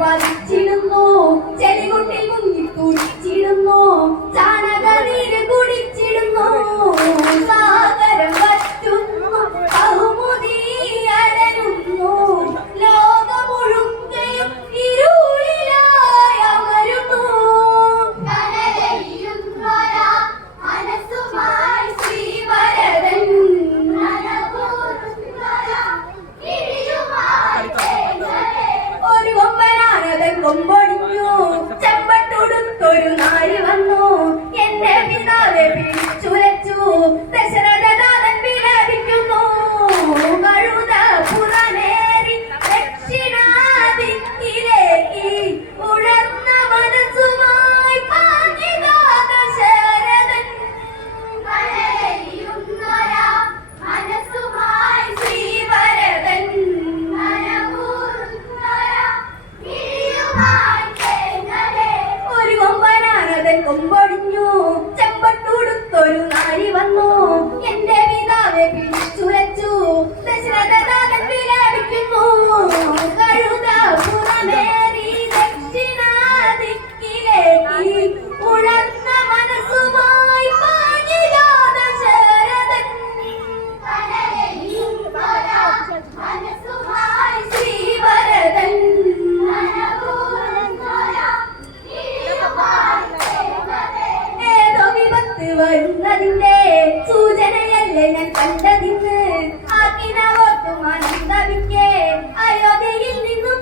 everyone. കണ്ടതിന്റെ സൂചനയല്ലേ ഞാൻ കണ്ടതിന്ന്. ആക്കിന ഓർത്തും അനന്തവിക്ക് അയോധ്യയിൽ നിന്നും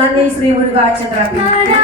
നന്ദി ശ്രീ മുരുകാചന്ദ്ര നാനാ